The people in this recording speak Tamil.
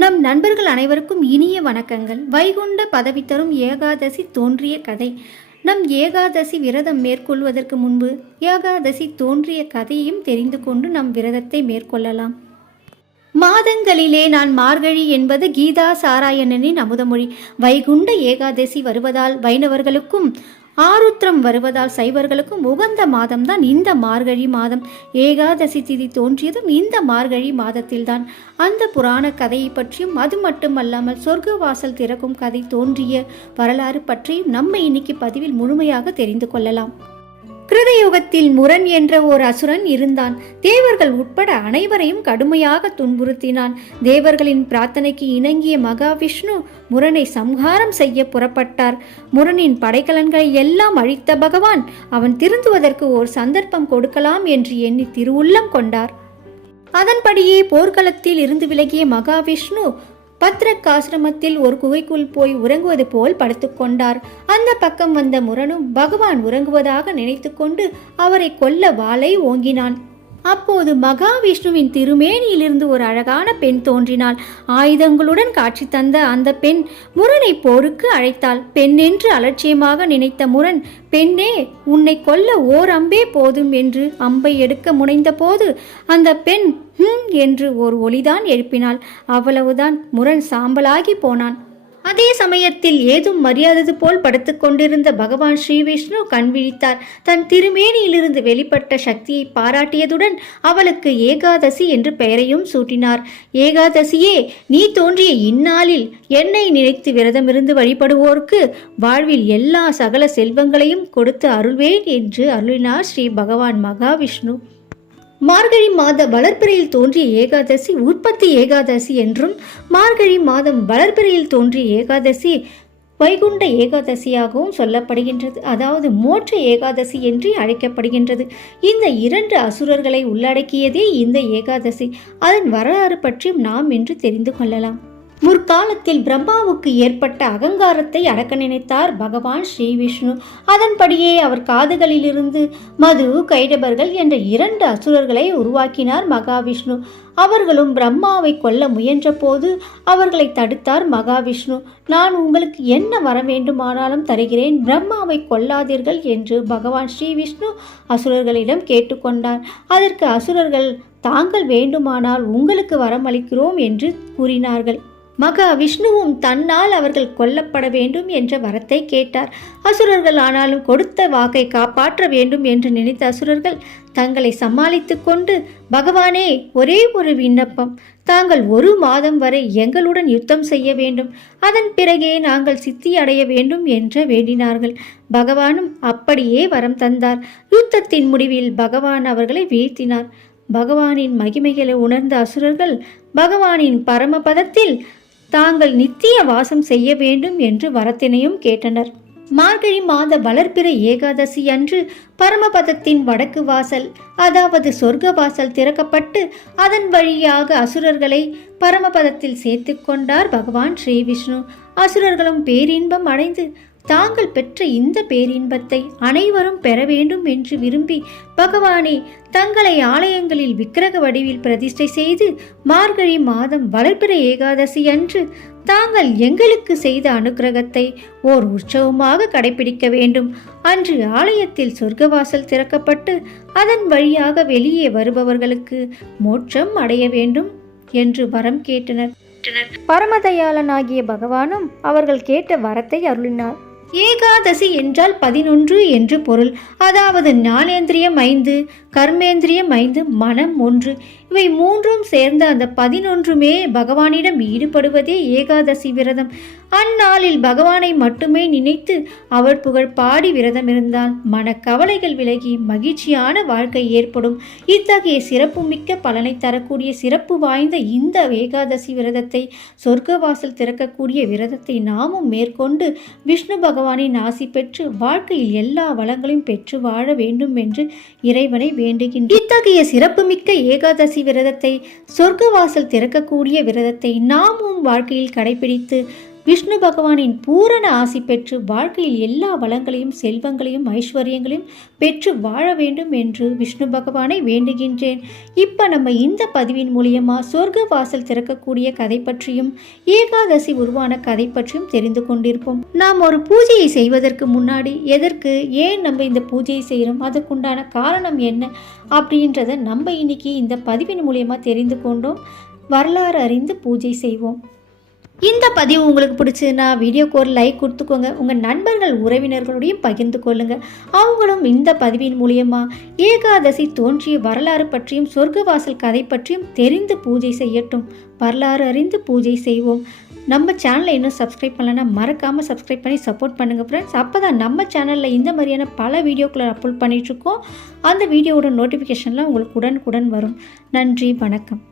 நம் நண்பர்கள் அனைவருக்கும் இனிய வணக்கங்கள். வைகுண்ட பதவி தரும் ஏகாதசி தோன்றிய கதை. நம் ஏகாதசி விரதம் மேற்கொள்வதற்கு முன்பு ஏகாதசி தோன்றிய கதையையும் தெரிந்து கொண்டு நம் விரதத்தை மேற்கொள்ளலாம். மாதங்களிலே நான் மார்கழி என்பது கீதா சாராயணனின் அமுதமொழி. வைகுண்ட ஏகாதசி வருவதால் வைணவர்களுக்கும் ஆருத்ரம் வருவதால் சைவர்களுக்கும் உகந்த மாதம்தான் இந்த மார்கழி மாதம். ஏகாதசி திதி தோன்றியதும் இந்த மார்கழி மாதத்தில்தான். அந்த புராண கதையை பற்றியும் அது மட்டுமல்லாமல் சொர்க்க வாசல் திறக்கும் கதை தோன்றிய வரலாறு பற்றியும் நம்ம இன்னைக்கு பதிவில் முழுமையாக தெரிந்து கொள்ளலாம். கிருதயுகத்தில் முரண் என்ற ஓர் அசுரன் இருந்தான். தேவர்கள் உட்பட அனைவரையும் கடுமையாக துன்புறுத்தினான். தேவர்களின் பிரார்த்தனைக்கு இணங்கிய மகாவிஷ்ணு முரனை சம்ஹாரம் செய்ய புறப்பட்டார். முரனின் படைக்கலன்களை எல்லாம் அழித்த பகவான் அவன் திருந்துவதற்கு ஓர் சந்தர்ப்பம் கொடுக்கலாம் என்று எண்ணி திருவுள்ளம் கொண்டார். அதன்படியே போர்க்களத்தில் இருந்து விலகிய மகாவிஷ்ணு பத்ரக்காசிரமத்தில் ஒரு குகைக்குள் போய் உறங்குவது போல் படுத்துக்கொண்டார் அந்த பக்கம் வந்த முரணும் பகவான் உறங்குவதாக நினைத்துக்கொண்டு அவரை கொல்ல வாளை ஓங்கினான். அப்போது மகாவிஷ்ணுவின் திருமேனியிலிருந்து ஒரு அழகான பெண் தோன்றினாள். ஆயுதங்களுடன் காட்சி தந்த அந்த பெண் முரனை போருக்கு அழைத்தாள். பெண்ணென்று அலட்சியமாக நினைத்த முரண் பெண்ணே உன்னை கொல்ல ஓர் அம்பே போதும் என்று அம்பை எடுக்க முனைந்தபோது அந்த பெண் ஹம் என்று ஒரு ஒளிதான் எழுப்பினாள். அவ்வளவுதான் முரண் சாம்பலாகி போனான். அதே சமயத்தில் ஏதும் மரியாதது போல் படுத்துக்கொண்டிருந்த பகவான் ஸ்ரீ விஷ்ணு கண் விழித்தார். தன் திருமேனியிலிருந்து வெளிப்பட்ட சக்தியை பாராட்டியதுடன் அவளுக்கு ஏகாதசி என்று பெயரையும் சூட்டினார். ஏகாதசியே நீ தோன்றிய இந்நாளில் என்னை நினைத்து விரதமிருந்து வழிபடுவோருக்கு வாழ்வில் எல்லா சகல செல்வங்களையும் கொடுத்து அருள்வேன் என்று அருளினார் ஸ்ரீ பகவான் மகாவிஷ்ணு. மார்கழி மாத வளர்பிறையில் தோன்றிய ஏகாதசி உற்பத்தி ஏகாதசி என்றும் மார்கழி மாதம் வளர்பிறையில் தோன்றிய ஏகாதசி வைகுண்ட ஏகாதசியாகவும் சொல்லப்படுகின்றது. அதாவது மோட்ச ஏகாதசி என்று அழைக்கப்படுகின்றது. இந்த இரண்டு அசுரர்களை உள்ளடக்கியதே இந்த ஏகாதசி. அதன் வரலாறு பற்றியும் நாம் இன்று தெரிந்து கொள்ளலாம். முற்காலத்தில் பிரம்மாவுக்கு ஏற்பட்ட அகங்காரத்தை அடக்க நினைத்தார் பகவான் ஸ்ரீ விஷ்ணு. அதன்படியே அவர் காதுகளிலிருந்து மது கைடபர்கள் என்ற இரண்டு அசுரர்களை உருவாக்கினார் மகாவிஷ்ணு. அவர்களும் பிரம்மாவை கொல்ல முயன்றபோது அவர்களை தடுத்தார் மகாவிஷ்ணு. நான் உங்களுக்கு என்ன வர வேண்டுமானாலும் தருகிறேன் பிரம்மாவை கொல்லாதீர்கள் என்று பகவான் ஸ்ரீ விஷ்ணு அசுரர்களிடம் கேட்டுக்கொண்டார். அதற்கு அசுரர்கள் தாங்கள் வேண்டுமானால் உங்களுக்கு வரமளிக்கிறோம் என்று கூறினார்கள். மகா விஷ்ணுவும் தன்னால் அவர்கள் கொல்லப்பட வேண்டும் என்ற வரத்தை கேட்டார். அசுரர்கள் ஆனாலும் கொடுத்த வாக்கை காப்பாற்ற வேண்டும் என்று நினைத்த அசுரர்கள் தங்களை சமாளித்து கொண்டு பகவானே ஒரே ஒரு விண்ணப்பம். தாங்கள் ஒரு மாதம் வரை எங்களுடன் யுத்தம் செய்ய வேண்டும். அதன் பிறகே நாங்கள் சித்தி அடைய வேண்டும் என்று வேண்டினார்கள். பகவானும் அப்படியே வரம் தந்தார். யுத்தத்தின் முடிவில் பகவான் அவர்களை வீழ்த்தினார். பகவானின் மகிமைகளை உணர்ந்த அசுரர்கள் பகவானின் பரமபதத்தில் தாங்கள் நித்திய வாசம் செய்ய வேண்டும் என்று வரத்தினையும் கேட்டனர். மார்கழி மாத வளர்பிற ஏகாதசி அன்று பரமபதத்தின் வடக்கு வாசல் அதாவது சொர்க்க வாசல் திறக்கப்பட்டு அதன் வழியாக அசுரர்களை பரமபதத்தில் சேர்த்து கொண்டார் பகவான் ஸ்ரீ விஷ்ணு. அசுரர்களும் பேரின்பம் அடைந்து தாங்கள் பெற்ற இந்த பேரின்பத்தை அனைவரும் பெற வேண்டும் என்று விரும்பி பகவானே தங்களை ஆலயங்களில் விக்கிரக வடிவில் பிரதிஷ்டை செய்து மார்கழி மாதம் வளர்பிற ஏகாதசி அன்று தாங்கள் எங்களுக்கு செய்த அனுக்கிரகத்தை ஓர் உற்சவமாக கடைபிடிக்க வேண்டும். அன்று ஆலயத்தில் சொர்க்கவாசல் திறக்கப்பட்டு அதன் வழியாக வெளியே வருபவர்களுக்கு மோட்சம் அடைய வேண்டும் என்று வரம் கேட்டனர். பரமதயாளனாகிய பகவானும் அவர்கள் கேட்ட வரத்தை அருளினார். ஏகாதசி என்றால் பதினொன்று என்று பொருள். அதாவது ஞானேந்திரியம் ஐந்து கர்மேந்திரியம் ஐந்து மனம் ஒன்று. இவை மூன்றும் சேர்ந்த அந்த பதினொன்றுமே பகவானிடம் ஈடுபடுவதே ஏகாதசி விரதம். அந்நாளில் பகவானை மட்டுமே நினைத்து அவர் புகழ் பாடி விரதம் இருந்தால் மனக்கவலைகள் விலகி மகிழ்ச்சியான வாழ்க்கை ஏற்படும். இத்தகைய சிறப்புமிக்க பலனை தரக்கூடிய சிறப்பு வாய்ந்த இந்த ஏகாதசி விரதத்தை சொர்க்கவாசல் திறக்கக்கூடிய விரதத்தை நாமும் மேற்கொண்டு விஷ்ணு பகவானின் ஆசி பெற்று வாழ்க்கையில் எல்லா வளங்களையும் பெற்று வாழ வேண்டும் என்று இறைவனை வேண்டுகின்ற இத்தகைய சிறப்புமிக்க ஏகாதசி விரதத்தை சொர்க்கவாசல் திறக்கக்கூடிய விரதத்தை நாமும் வாழ்க்கையில் கடைபிடித்து விஷ்ணு பகவானின் பூரண ஆசி பெற்று வாழ்க்கையில் எல்லா வளங்களையும் செல்வங்களையும் ஐஸ்வர்யங்களையும் பெற்று வாழ வேண்டும் என்று விஷ்ணு பகவானை வேண்டுகின்றேன். இப்போ நம்ம இந்த பதிவின் மூலியமா சொர்க்க வாசல் திறக்கக்கூடிய கதை பற்றியும் ஏகாதசி உருவான கதை பற்றியும் தெரிந்து கொண்டிருப்போம். நாம் ஒரு பூஜையை செய்வதற்கு முன்னாடி எதற்கு ஏன் நம்ம இந்த பூஜையை செய்கிறோம் அதுக்குண்டான காரணம் என்ன அப்படின்றத நம்ம இன்னைக்கு இந்த பதிவின் மூலியமா தெரிந்து கொண்டோம். வரலாறு அறிந்து பூஜை செய்வோம். இந்த பதிவு உங்களுக்கு பிடிச்சதுன்னா வீடியோக்கு ஒரு லைக் கொடுத்துக்கோங்க. உங்கள் நண்பர்கள் உறவினர்களோடையும் பகிர்ந்து கொள்ளுங்கள் அவங்களும் இந்த பதிவின் மூலியமாக ஏகாதசி தோன்றிய வரலாறு பற்றியும் சொர்க்கவாசல் கதை பற்றியும் தெரிந்து பூஜை செய்யட்டும். வரலாறு அறிந்து பூஜை செய்வோம். நம்ம சேனலை இன்னும் சப்ஸ்கிரைப் பண்ணலன்னா மறக்காமல் சப்ஸ்கிரைப் பண்ணி சப்போர்ட் பண்ணுங்கள் ஃப்ரெண்ட்ஸ் அப்போ தான் நம்ம சேனலில் இந்த மாதிரியான பல வீடியோக்களை அப்லோட் பண்ணிகிட்ருக்கோம் அந்த வீடியோவோட நோட்டிஃபிகேஷன்லாம் உங்களுக்கு உடனுக்குடன் வரும். நன்றி வணக்கம்.